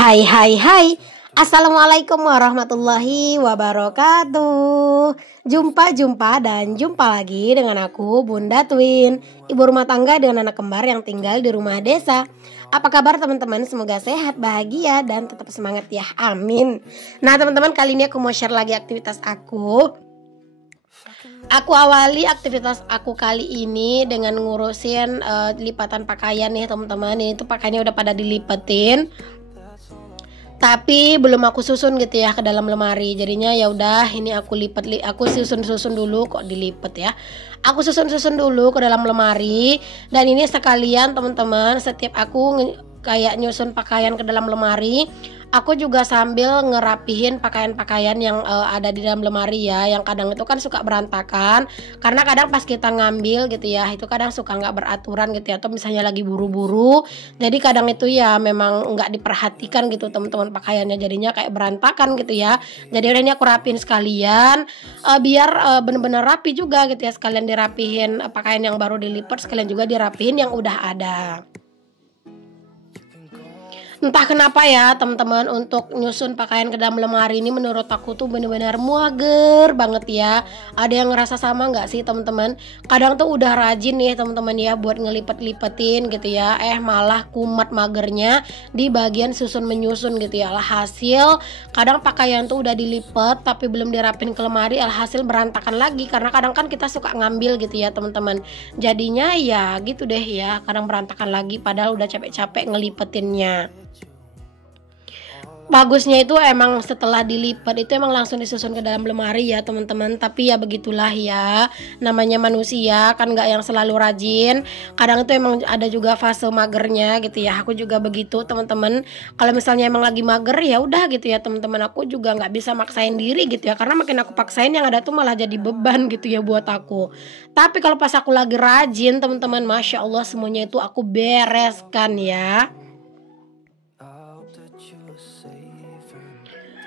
Hai hai hai. Assalamualaikum warahmatullahi wabarakatuh. Jumpa dan jumpa lagi dengan aku Bunda Twin, ibu rumah tangga dengan anak kembar yang tinggal di rumah desa. Apa kabar teman-teman? Semoga sehat, bahagia, dan tetap semangat ya, amin. Nah teman-teman, kali ini aku mau share lagi aktivitas aku. Aku awali aktivitas aku kali ini dengan ngurusin lipatan pakaian nih teman-teman. Ini tuh pakaiannya udah pada dilipetin, tapi belum aku susun gitu ya ke dalam lemari. Jadinya ya udah, ini aku aku susun dulu, kok dilipet ya. Aku susun dulu ke dalam lemari. Dan ini sekalian teman-teman, setiap aku kayak nyusun pakaian ke dalam lemari, aku juga sambil ngerapihin pakaian-pakaian yang ada di dalam lemari ya, yang kadang itu kan suka berantakan karena kadang pas kita ngambil gitu ya, itu kadang suka nggak beraturan gitu ya, atau misalnya lagi buru-buru, jadi kadang itu ya memang nggak diperhatikan gitu teman-teman pakaiannya, jadinya kayak berantakan gitu ya. Jadi udah, ini aku rapiin sekalian biar bener-bener rapi juga gitu ya, sekalian dirapihin pakaian yang baru dilipat, sekalian juga dirapihin yang udah ada. Entah kenapa ya teman-teman, untuk nyusun pakaian ke dalam lemari ini menurut aku tuh bener-bener muager banget ya. Ada yang ngerasa sama nggak sih teman-teman? Kadang tuh udah rajin nih teman-teman ya buat ngelipet-lipetin gitu ya, malah kumat magernya di bagian susun menyusun gitu ya. Alhasil kadang pakaian tuh udah dilipet tapi belum dirapin ke lemari, alhasil berantakan lagi karena kadang kan kita suka ngambil gitu ya teman-teman. Jadinya ya gitu deh ya, kadang berantakan lagi padahal udah capek-capek ngelipetinnya. Bagusnya itu emang setelah dilipat itu emang langsung disusun ke dalam lemari ya teman-teman. Tapi ya begitulah ya, namanya manusia kan nggak yang selalu rajin. Kadang itu emang ada juga fase magernya gitu ya. Aku juga begitu teman-teman. Kalau misalnya emang lagi mager ya udah gitu ya teman-teman. Aku juga nggak bisa maksain diri gitu ya, karena makin aku paksain yang ada tuh malah jadi beban gitu ya buat aku. Tapi kalau pas aku lagi rajin teman-teman, masya Allah semuanya itu aku bereskan ya.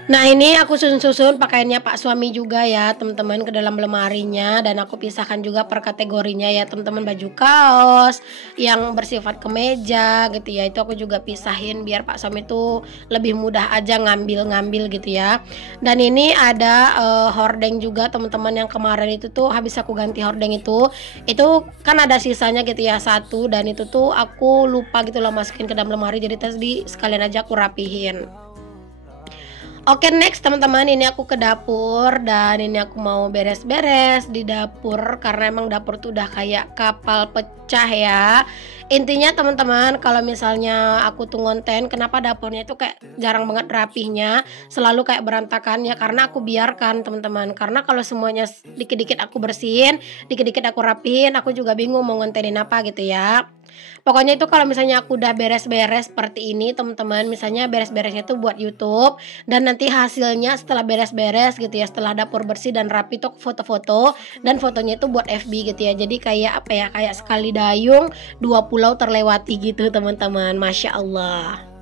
Nah ini aku susun pakaiannya Pak suami juga ya teman-teman ke dalam lemarinya, dan aku pisahkan juga per kategorinya ya teman-teman. Baju kaos yang bersifat kemeja gitu ya, itu aku juga pisahin biar Pak suami itu lebih mudah aja ngambil gitu ya. Dan ini ada hordeng juga teman-teman, yang kemarin itu tuh habis aku ganti hordeng itu kan ada sisanya gitu ya satu, dan itu tuh aku lupa gitu loh masukin ke dalam lemari, jadi tadi sekalian aja aku rapihin. Oke, next teman-teman, ini aku ke dapur dan ini aku mau beres-beres di dapur karena emang dapur tuh udah kayak kapal pecah ya. Intinya teman-teman, kalau misalnya aku tuh ngonten kenapa dapurnya itu kayak jarang banget rapihnya, selalu kayak berantakan ya, karena aku biarkan teman-teman. Karena kalau semuanya dikit-dikit aku bersihin, dikit-dikit aku rapihin, aku juga bingung mau ngontenin apa gitu ya. Pokoknya itu kalau misalnya aku udah beres-beres seperti ini teman-teman, misalnya beres-beresnya tuh buat YouTube, dan nanti hasilnya setelah beres-beres gitu ya, setelah dapur bersih dan rapi tuh foto-foto, dan fotonya itu buat FB gitu ya. Jadi kayak apa ya, kayak sekali dayung dua pulau terlewati gitu teman-teman, masya Allah.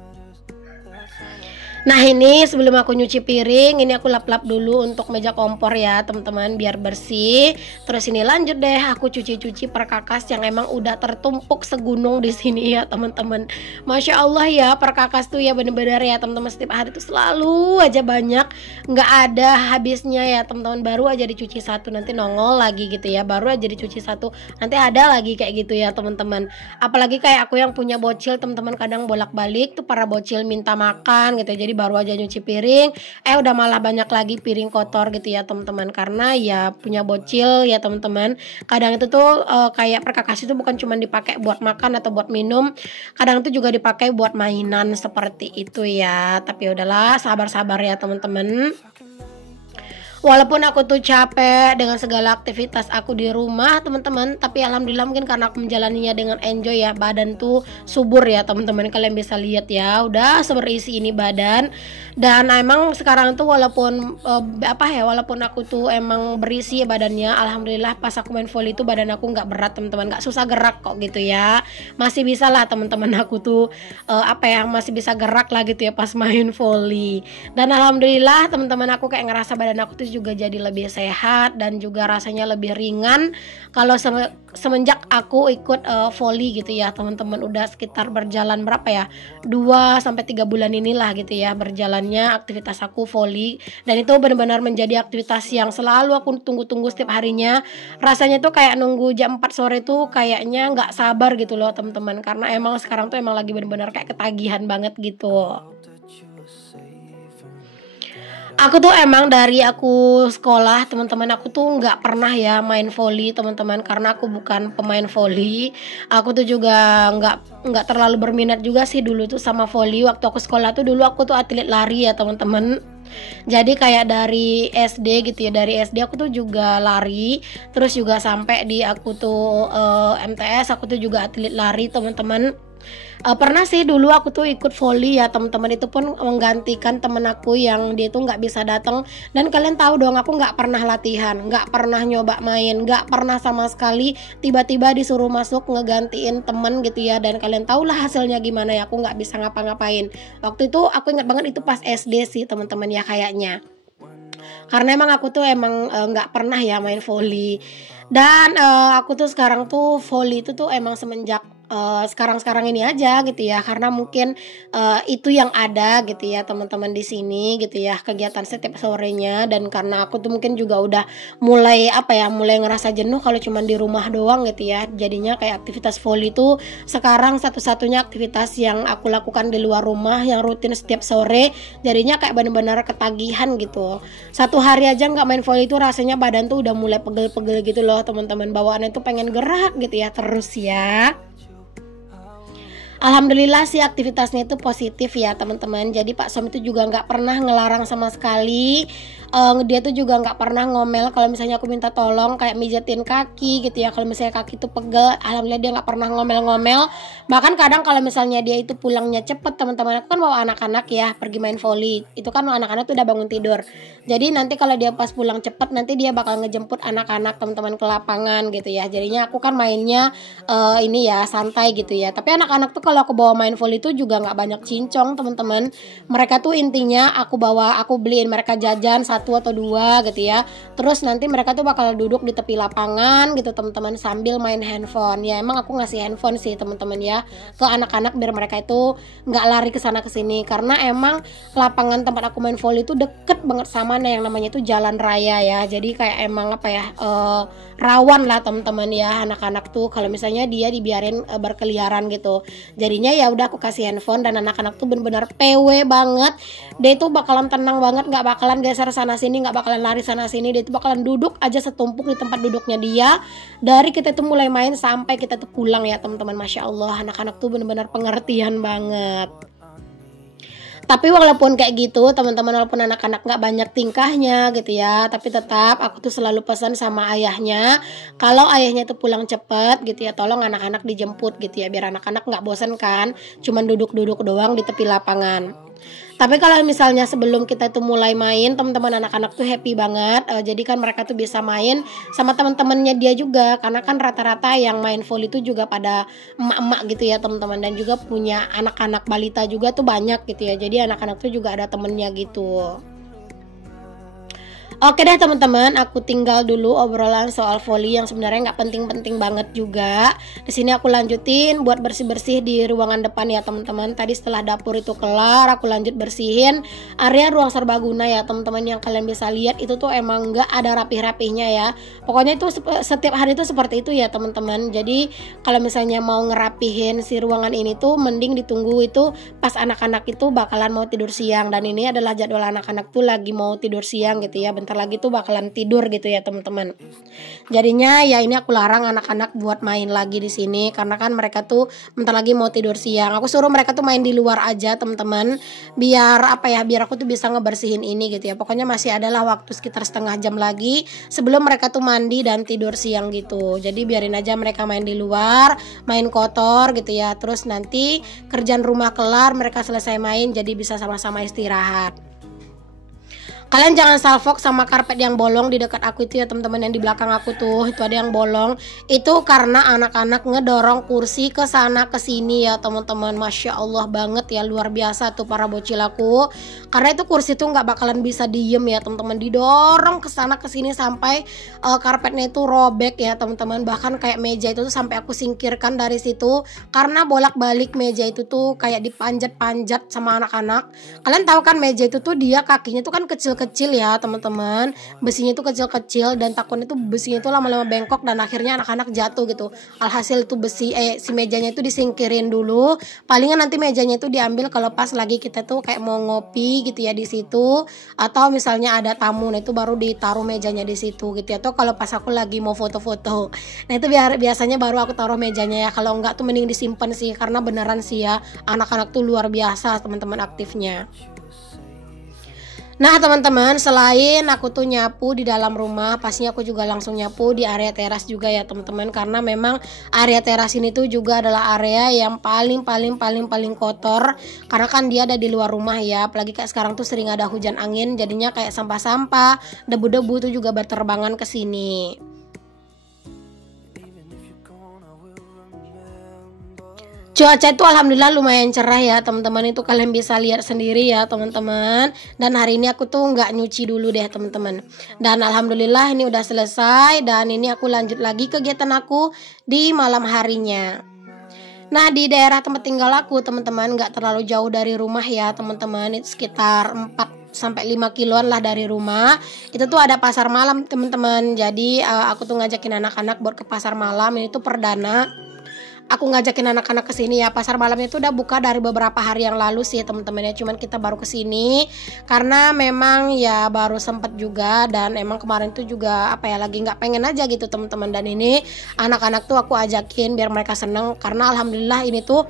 Nah ini sebelum aku nyuci piring, ini aku lap-lap dulu untuk meja kompor ya teman-teman biar bersih. Terus ini lanjut deh aku cuci-cuci perkakas yang emang udah tertumpuk segunung di sini ya teman-teman. Masya Allah ya, perkakas tuh ya bener-bener ya teman-teman, setiap hari tuh selalu aja banyak, nggak ada habisnya ya teman-teman. Baru aja dicuci satu nanti nongol lagi gitu ya, baru aja dicuci satu nanti ada lagi kayak gitu ya teman-teman. Apalagi kayak aku yang punya bocil teman-teman, kadang bolak-balik tuh para bocil minta makan gitu ya. Jadi baru aja nyuci piring udah malah banyak lagi piring kotor gitu ya teman-teman, karena ya punya bocil ya teman-teman. Kadang itu tuh kayak perkakas itu bukan cuma dipakai buat makan atau buat minum, kadang itu juga dipakai buat mainan seperti itu ya. Tapi udahlah, sabar-sabar ya teman-teman. Walaupun aku tuh capek dengan segala aktivitas aku di rumah teman-teman, tapi alhamdulillah mungkin karena aku menjalaninya dengan enjoy ya, badan tuh subur ya teman-teman. Kalian bisa lihat ya, udah seberisi ini badan. Dan emang sekarang tuh walaupun walaupun aku tuh emang berisi ya badannya, alhamdulillah pas aku main volley itu badan aku nggak berat teman-teman, nggak susah gerak kok gitu ya. Masih bisa lah teman-teman, aku tuh masih bisa gerak lah gitu ya pas main volley. Dan alhamdulillah teman-teman, aku kayak ngerasa badan aku tuh itu juga jadi lebih sehat dan juga rasanya lebih ringan kalau semenjak aku ikut volley gitu ya teman-teman. Udah sekitar berjalan berapa ya, 2-3 bulan inilah gitu ya berjalannya aktivitas aku volley, dan itu benar-benar menjadi aktivitas yang selalu aku tunggu-tunggu setiap harinya. Rasanya tuh kayak nunggu jam 4 sore tuh kayaknya nggak sabar gitu loh teman-teman, karena emang sekarang tuh emang lagi benar-benar kayak ketagihan banget gitu. Aku tuh emang dari aku sekolah teman-teman, aku tuh nggak pernah ya main volley teman-teman, karena aku bukan pemain volley. Aku tuh juga nggak terlalu berminat juga sih dulu tuh sama volley. Waktu aku sekolah tuh dulu aku tuh atlet lari ya teman-teman. Jadi kayak dari SD gitu ya, dari SD aku tuh juga lari, terus juga sampai di aku tuh MTS aku tuh juga atlet lari teman-teman. Pernah sih dulu aku tuh ikut volley ya teman-teman, itu pun menggantikan temen aku yang dia tuh nggak bisa datang. Dan kalian tahu dong, aku nggak pernah latihan, nggak pernah nyoba main, nggak pernah sama sekali tiba-tiba disuruh masuk ngegantiin temen gitu ya. Dan kalian tahulah hasilnya gimana ya, aku nggak bisa ngapa-ngapain. Waktu itu aku ingat banget itu pas SD sih teman-teman ya kayaknya, karena emang aku tuh emang nggak pernah ya main volley. Dan aku tuh sekarang tuh volley itu tuh emang semenjak sekarang-sekarang ini aja gitu ya, karena mungkin itu yang ada gitu ya teman-teman di sini gitu ya, kegiatan setiap sorenya. Dan karena aku tuh mungkin juga udah mulai mulai ngerasa jenuh kalau cuma di rumah doang gitu ya, jadinya kayak aktivitas volley itu sekarang satu-satunya aktivitas yang aku lakukan di luar rumah yang rutin setiap sore. Jadinya kayak benar-benar ketagihan gitu. Satu hari aja nggak main volley itu rasanya badan tuh udah mulai pegel-pegel gitu loh teman-teman, bawaannya tuh pengen gerak gitu ya terus ya. Alhamdulillah sih aktivitasnya itu positif ya teman-teman. Jadi Pak Som itu juga nggak pernah ngelarang sama sekali. Dia tuh juga nggak pernah ngomel kalau misalnya aku minta tolong kayak mijetin kaki gitu ya. Kalau misalnya kaki tuh pegel, alhamdulillah dia nggak pernah ngomel-ngomel. Bahkan kadang kalau misalnya dia itu pulangnya cepet teman-teman, aku kan bawa anak-anak ya pergi main volley. Itu kan anak-anak tuh udah bangun tidur. Jadi nanti kalau dia pas pulang cepet, nanti dia bakal ngejemput anak-anak teman-teman ke lapangan gitu ya. Jadinya aku kan mainnya ini ya santai gitu ya. Tapi anak-anak tuh kalau aku bawa main volley itu juga nggak banyak cincong teman-teman. Mereka tuh intinya aku beliin mereka jajan 1 atau 2 gitu ya. Terus nanti mereka tuh bakal duduk di tepi lapangan gitu teman-teman sambil main handphone. Ya emang aku ngasih handphone sih teman-teman ya ke anak-anak biar mereka itu nggak lari ke sana ke sini, karena emang lapangan tempat aku main volley itu deket banget sama yang namanya itu jalan raya ya. Jadi kayak emang rawan lah teman-teman ya anak-anak tuh kalau misalnya dia dibiarin berkeliaran gitu. Jadinya ya udah aku kasih handphone, dan anak-anak tuh benar-benar PW banget. Dia itu bakalan tenang banget, nggak bakalan geser sana sini, nggak bakalan lari sana sini. Dia itu bakalan duduk aja setumpuk di tempat duduknya dia dari kita tuh mulai main sampai kita tuh pulang ya teman-teman. Masya Allah, anak-anak tuh benar-benar pengertian banget. Tapi walaupun kayak gitu teman-teman, walaupun anak-anak nggak banyak tingkahnya gitu ya, tapi tetap aku tuh selalu pesan sama ayahnya, kalau ayahnya tuh pulang cepet gitu ya, tolong anak-anak dijemput gitu ya, biar anak-anak nggak bosen kan cuman duduk-duduk doang di tepi lapangan. Tapi kalau misalnya sebelum kita tuh mulai main, teman-teman anak-anak tuh happy banget. Jadi kan mereka tuh bisa main sama teman-temannya dia juga, karena kan rata-rata yang main volley itu juga pada emak-emak gitu ya teman-teman, dan juga punya anak-anak balita juga tuh banyak gitu ya. Jadi anak-anak tuh juga ada temennya gitu. Oke deh teman-teman, aku tinggal dulu obrolan soal volley yang sebenarnya nggak penting-penting banget juga. Di sini aku lanjutin buat bersih-bersih di ruangan depan ya teman-teman. Tadi setelah dapur itu kelar, aku lanjut bersihin area ruang serbaguna ya teman-teman. Yang kalian bisa lihat itu tuh emang nggak ada rapih-rapihnya ya. Pokoknya itu setiap hari itu seperti itu ya teman-teman. Jadi kalau misalnya mau ngerapihin si ruangan ini tuh mending ditunggu itu pas anak-anak itu bakalan mau tidur siang. Dan ini adalah jadwal anak-anak tuh lagi mau tidur siang gitu ya. Bentar lagi tuh bakalan tidur gitu ya teman-teman. Jadinya ya ini aku larang anak-anak buat main lagi di sini, karena kan mereka tuh bentar lagi mau tidur siang. Aku suruh mereka tuh main di luar aja teman-teman, biar biar aku tuh bisa ngebersihin ini gitu ya. Pokoknya masih adalah waktu sekitar setengah jam lagi sebelum mereka tuh mandi dan tidur siang gitu. Jadi biarin aja mereka main di luar, main kotor gitu ya. Terus nanti kerjaan rumah kelar, mereka selesai main, jadi bisa sama-sama istirahat. Kalian jangan salfok sama karpet yang bolong di dekat aku itu ya teman-teman, yang di belakang aku tuh itu ada yang bolong. Itu karena anak-anak ngedorong kursi ke sana ke sini ya teman-teman. Masya Allah banget ya, luar biasa tuh para bocil aku. Karena itu kursi tuh nggak bakalan bisa diem ya teman-teman, didorong ke sana ke sini sampai karpetnya itu robek ya teman-teman. Bahkan kayak meja itu tuh sampai aku singkirkan dari situ karena bolak-balik meja itu tuh kayak dipanjat-panjat sama anak-anak. Kalian tahu kan meja itu tuh dia kakinya tuh kan kecil ya teman-teman, besinya itu kecil-kecil dan takutnya itu besinya itu lama-lama bengkok dan akhirnya anak-anak jatuh gitu. Alhasil itu si mejanya itu disingkirin dulu, palingan nanti mejanya itu diambil kalau pas lagi kita tuh kayak mau ngopi gitu ya di situ, atau misalnya ada tamu, nah itu baru ditaruh mejanya di situ gitu ya. Atau kalau pas aku lagi mau foto-foto, nah itu biasanya baru aku taruh mejanya ya. Kalau enggak tuh mending disimpan sih, karena beneran sih ya anak-anak tuh luar biasa teman-teman aktifnya. Nah teman-teman, selain aku tuh nyapu di dalam rumah, pastinya aku juga langsung nyapu di area teras juga ya teman-teman. Karena memang area teras ini tuh juga adalah area yang paling kotor. Karena kan dia ada di luar rumah ya, apalagi kayak sekarang tuh sering ada hujan angin, jadinya kayak sampah-sampah, debu-debu tuh juga berterbangan ke sini. Cuaca itu alhamdulillah lumayan cerah ya teman-teman, itu kalian bisa lihat sendiri ya teman-teman. Dan hari ini aku tuh nggak nyuci dulu deh teman-teman. Dan alhamdulillah ini udah selesai, dan ini aku lanjut lagi kegiatan aku di malam harinya. Nah di daerah tempat tinggal aku teman-teman nggak terlalu jauh dari rumah ya teman-teman, itu sekitar 4-5 kiloan lah dari rumah. Itu tuh ada pasar malam teman-teman. Jadi aku tuh ngajakin anak-anak buat ke pasar malam. Ini tuh perdana aku ngajakin anak-anak ke sini ya. Pasar malamnya itu udah buka dari beberapa hari yang lalu sih teman-teman ya. Cuman kita baru ke sini karena memang ya baru sempet juga, dan emang kemarin tuh juga apa ya, lagi nggak pengen aja gitu teman-teman. Dan ini anak-anak tuh aku ajakin biar mereka seneng, karena alhamdulillah ini tuh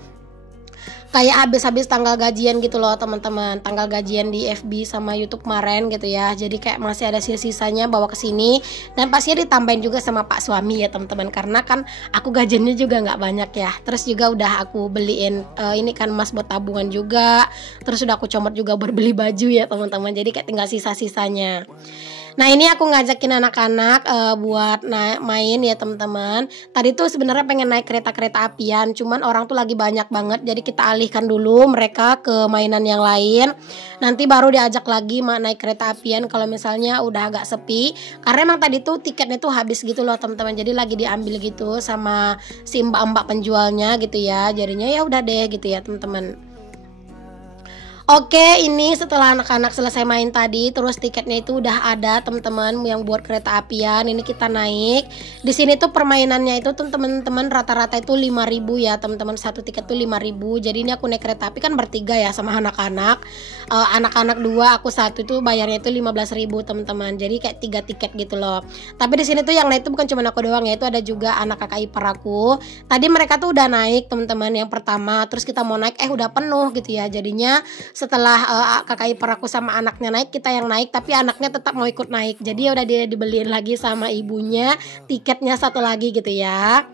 kayak habis-habis tanggal gajian gitu loh teman-teman, tanggal gajian di FB sama YouTube kemarin gitu ya. Jadi kayak masih ada sisa-sisanya bawa ke sini, dan pastinya ditambahin juga sama Pak suami ya teman-teman, karena kan aku gajiannya juga nggak banyak ya. Terus juga udah aku beliin ini kan emas buat tabungan juga, terus udah aku comot juga berbeli baju ya teman-teman. Jadi kayak tinggal sisa-sisanya. Nah ini aku ngajakin anak-anak buat main ya teman-teman. Tadi tuh sebenarnya pengen naik kereta-kereta apian, cuman orang tuh lagi banyak banget, jadi kita alihkan dulu mereka ke mainan yang lain. Nanti baru diajak lagi naik kereta apian kalau misalnya udah agak sepi. Karena emang tadi tuh tiketnya tuh habis gitu loh teman-teman, jadi lagi diambil gitu sama si mbak-mbak penjualnya gitu ya. Jadinya ya udah deh gitu ya teman-teman. Oke, ini setelah anak-anak selesai main tadi, terus tiketnya itu udah ada teman-teman yang buat kereta apian. Ini kita naik. Di sini tuh permainannya itu tuh teman-teman rata-rata itu 5.000 ya teman-teman, satu tiket tuh 5.000. Jadi ini aku naik kereta api kan bertiga ya sama anak-anak. Anak-anak 2, aku 1 itu bayarnya itu 15.000 teman-teman. Jadi kayak 3 tiket gitu loh. Tapi di sini tuh yang naik tuh bukan cuma aku doang ya, itu ada juga anak kakak ipar aku. Tadi mereka tuh udah naik teman-teman yang pertama, terus kita mau naik udah penuh gitu ya. Jadinya setelah kakak ipar aku sama anaknya naik, kita yang naik, tapi anaknya tetap mau ikut naik. Jadi ya udah dia dibeliin lagi sama ibunya tiketnya satu lagi gitu ya.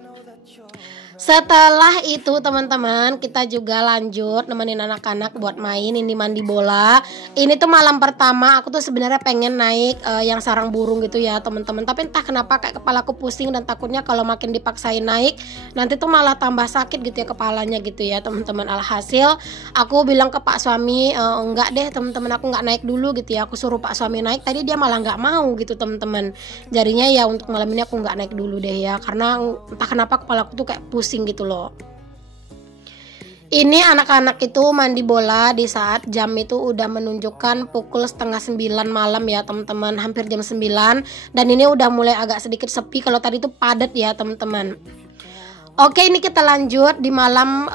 Setelah itu teman-teman kita juga lanjut nemenin anak-anak buat main ini mandi bola. Ini tuh malam pertama aku tuh sebenarnya pengen naik yang sarang burung gitu ya teman-teman, tapi entah kenapa kayak kepalaku pusing, dan takutnya kalau makin dipaksain naik nanti tuh malah tambah sakit gitu ya kepalanya gitu ya teman-teman. Alhasil aku bilang ke Pak suami, enggak deh teman-teman, aku nggak naik dulu gitu ya. Aku suruh Pak suami naik, tadi dia malah nggak mau gitu teman-teman. Jadinya ya untuk malam ini aku nggak naik dulu deh ya, karena entah kenapa kepalaku tuh kayak pusing gitu loh. Ini anak-anak itu mandi bola di saat jam itu udah menunjukkan pukul 8:30 malam ya teman-teman, hampir jam 9. Dan ini udah mulai agak sedikit sepi, kalau tadi itu padat ya teman-teman. Oke, ini kita lanjut di malam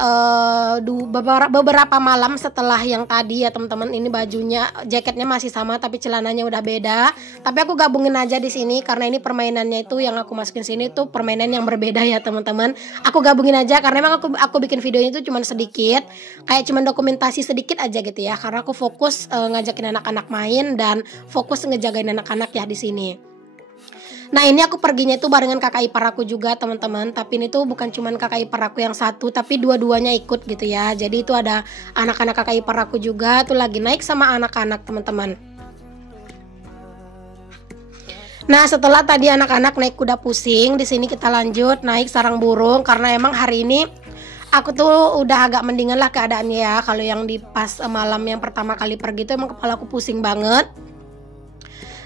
beberapa malam setelah yang tadi ya teman-teman. Ini bajunya, jaketnya masih sama tapi celananya udah beda. Tapi aku gabungin aja di sini karena ini permainannya itu yang aku masukin sini tuh permainan yang berbeda ya teman-teman. Aku gabungin aja karena emang aku bikin videonya itu cuma sedikit, kayak cuma dokumentasi sedikit aja gitu ya. Karena aku fokus ngajakin anak-anak main dan fokus ngejagain anak-anak ya di sini. Nah ini aku perginya itu barengan kakak ipar aku juga teman-teman. Tapi ini tuh bukan cuman kakak ipar aku yang satu, tapi dua-duanya ikut gitu ya. Jadi itu ada anak-anak kakak ipar aku juga tuh lagi naik sama anak-anak teman-teman. Nah, setelah tadi anak-anak naik kuda pusing, di sini kita lanjut naik sarang burung karena emang hari ini aku tuh udah agak mendingan lah keadaannya ya. Kalau yang di pas malam yang pertama kali pergi tuh emang kepala aku pusing banget.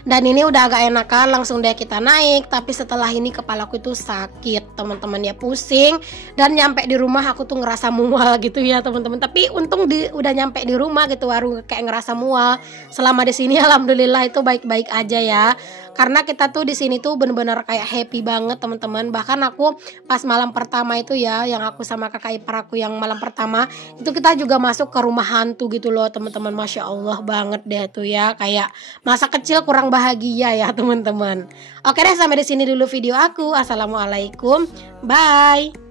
Dan ini udah agak enakan, langsung deh kita naik. Tapi setelah ini kepalaku itu sakit teman-teman ya, pusing. Dan nyampe di rumah aku tuh ngerasa mual gitu ya teman-teman. Tapi untung udah nyampe di rumah gitu, baru kayak ngerasa mual. Selama di sini alhamdulillah itu baik-baik aja ya. Karena kita tuh di sini tuh bener-bener kayak happy banget teman-teman. Bahkan aku pas malam pertama itu ya, yang aku sama kakak ipar aku yang malam pertama itu kita juga masuk ke rumah hantu gitu loh teman-teman. Masya Allah banget deh tuh ya, kayak masa kecil kurang bahagia ya teman-teman. Oke deh, sampai di sini dulu video aku. Assalamualaikum, bye.